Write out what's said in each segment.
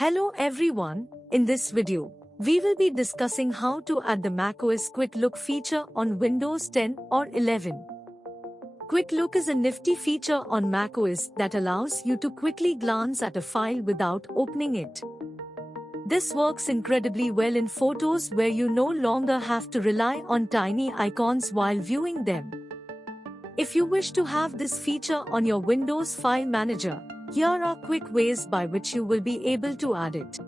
Hello everyone, in this video, we will be discussing how to add the macOS Quick Look feature on Windows 10 or 11. Quick Look is a nifty feature on macOS that allows you to quickly glance at a file without opening it. This works incredibly well in photos where you no longer have to rely on tiny icons while viewing them. If you wish to have this feature on your Windows File Manager, here are quick ways by which you will be able to add it.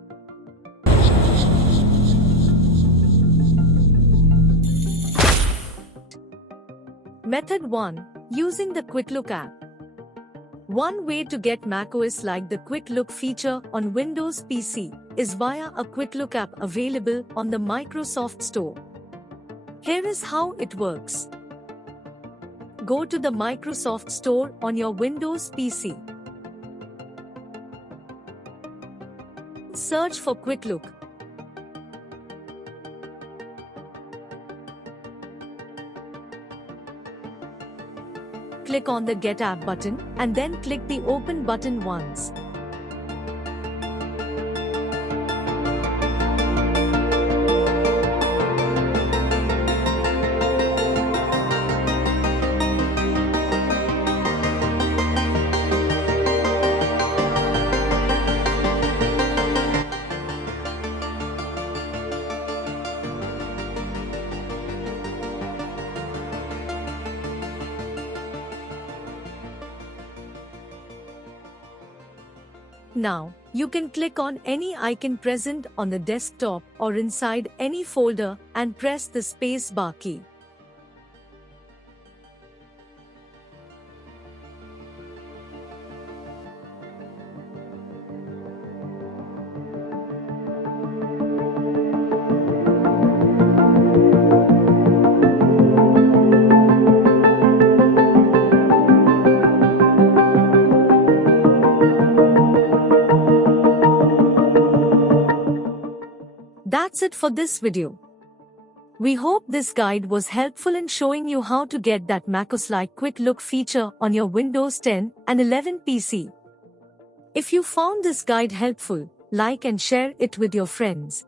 Method 1. Using the QuickLook app. One way to get macOS-like the QuickLook feature on Windows PC is via a QuickLook app available on the Microsoft Store. Here is how it works. Go to the Microsoft Store on your Windows PC. Search for QuickLook. Click on the Get App button and then click the Open button once. Now, you can click on any icon present on the desktop or inside any folder and press the space bar key. That's it for this video. We hope this guide was helpful in showing you how to get that macOS-like Quick Look feature on your Windows 10 and 11 PC. If you found this guide helpful, like and share it with your friends.